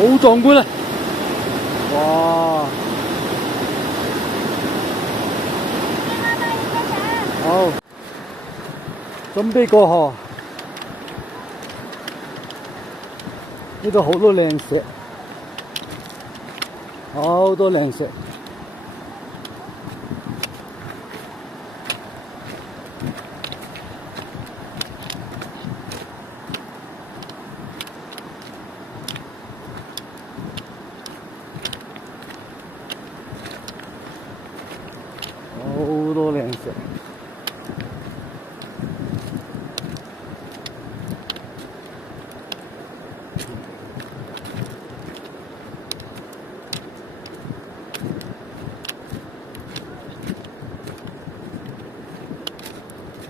好壯觀啊！哇！好，準備過河。呢度好多靚石，好多靚石。好多靚石，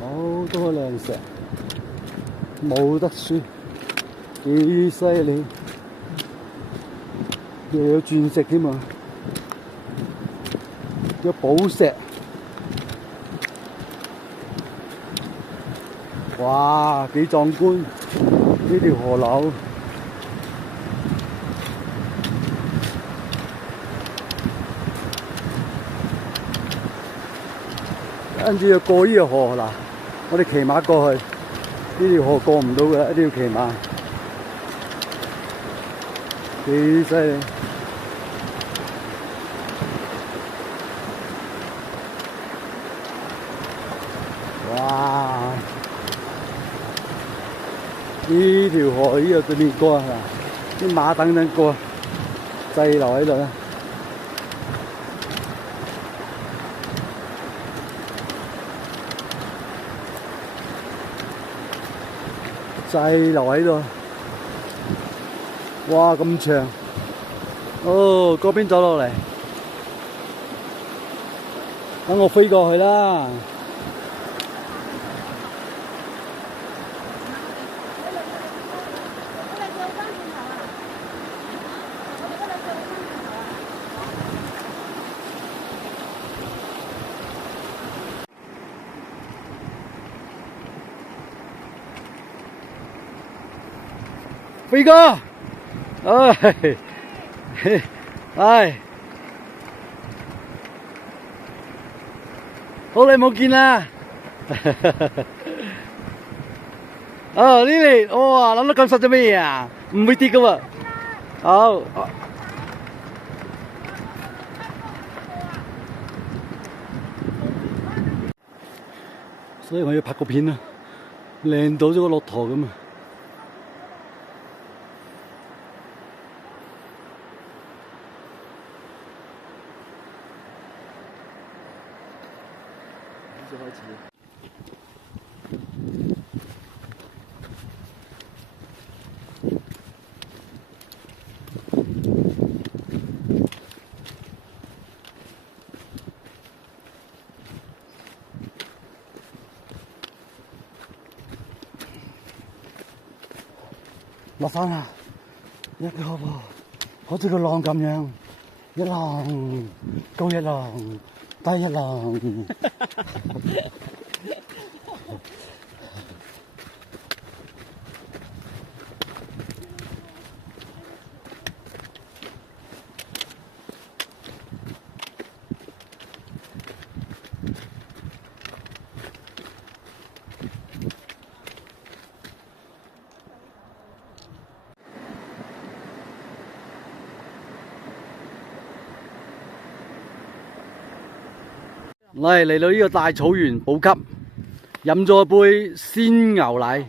好多靚石，冇得輸，幾犀利！又有鑽石添啊，有寶石。哇，幾壯觀！呢條河流，跟住要過呢條河嗱，我哋騎馬過去，呢條河過唔到嘅，一定要騎馬，幾犀利！哇！呢條河呢度對面過啊，啲馬等過，滯留喺度啦。滯留喺度，哇咁長，哦嗰邊走落嚟，等我飛過去啦。飛哥，唉，好耐冇見啦！哦，Lily，哇，諗得咁實做咩嘢啊？唔會跌噶喎。好，所以我要拍個片啊，靚到咗個駱駝咁啊！就開始。落山啦！一個噃，好似個浪咁樣，一浪高一浪，低一浪。嚟到呢個大草原補給，飲咗杯鮮牛奶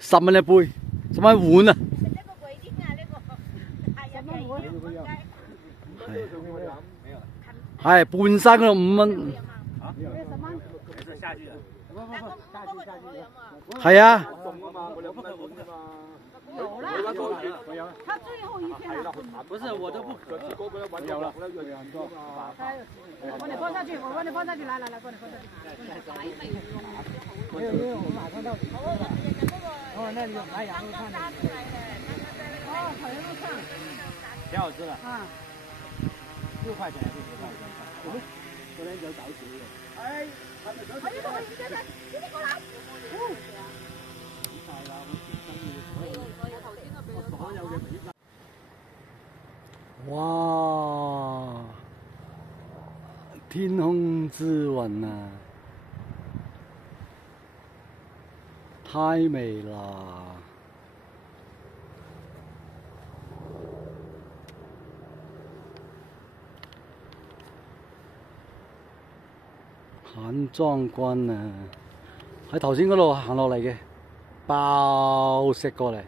，10蚊一杯，10蚊碗啊！係半山嗰度5蚊。係啊。他最後一天了。不是，我都不渴。我幫你放上去，我幫你放上去，來，幫你放上去。沒有，我馬上到。哦，那裡有白羊肉串的。哦，烤羊肉串。挺好吃的。啊。6塊錢還是10塊錢？昨天就搞死了。哎，他們都。你過來。哇！天空之雲啊，太美啦！很壯觀啊！喺頭先嗰度行落嚟嘅，爆石過嚟。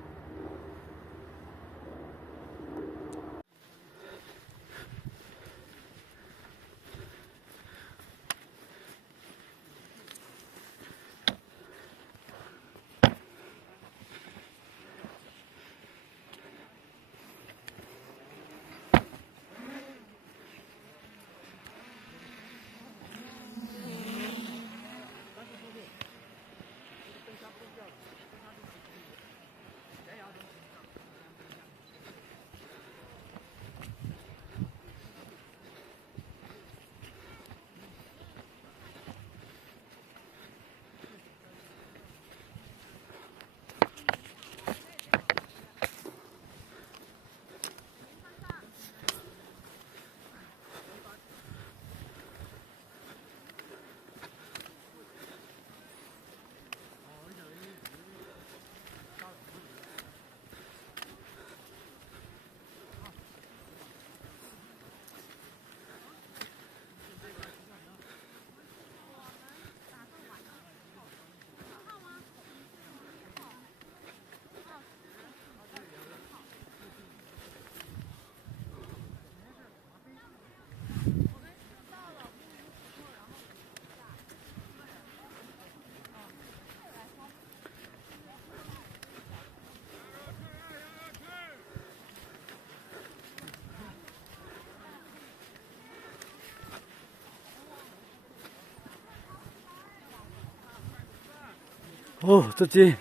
好，卒之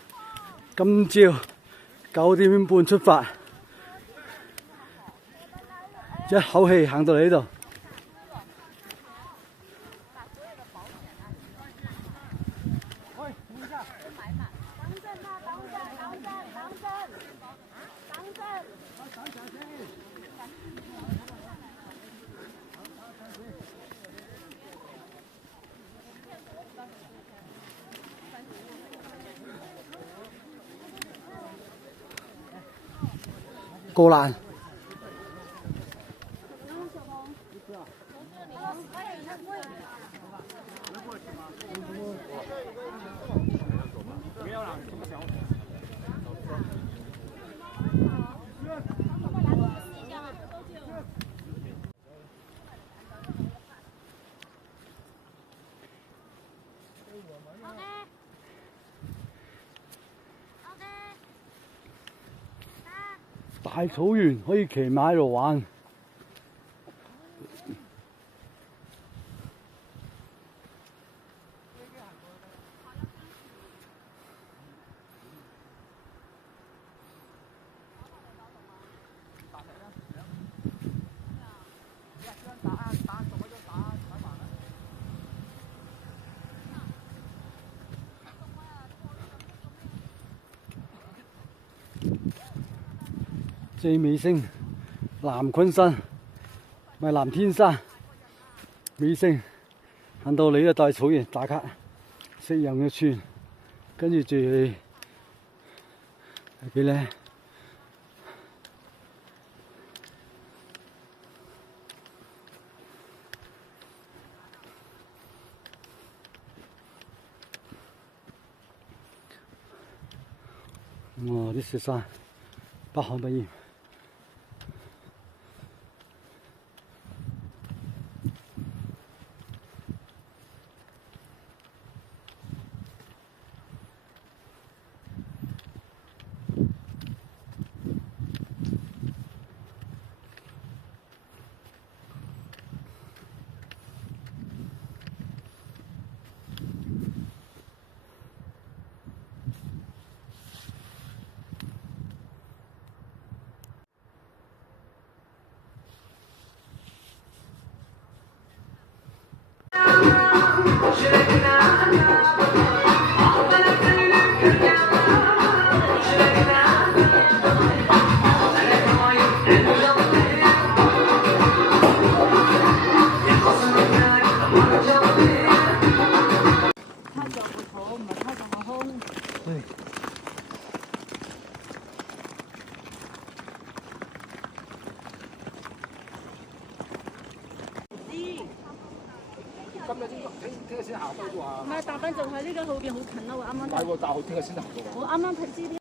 今朝9點半出發，一口氣行到嚟呢度。過欄。大草原可以騎馬喺度玩，最尾聲南昆山，唔係南天山，尾聲行到你個大草原打卡，食羊肉串，跟住去幾靚。哇！啲雪山不寒不熱。今日聽日先行到啫喎。唔係，但係就喺呢個後邊好近咯，我啱啱。係喎，但係聽日先行到喎。我啱啱睇資料。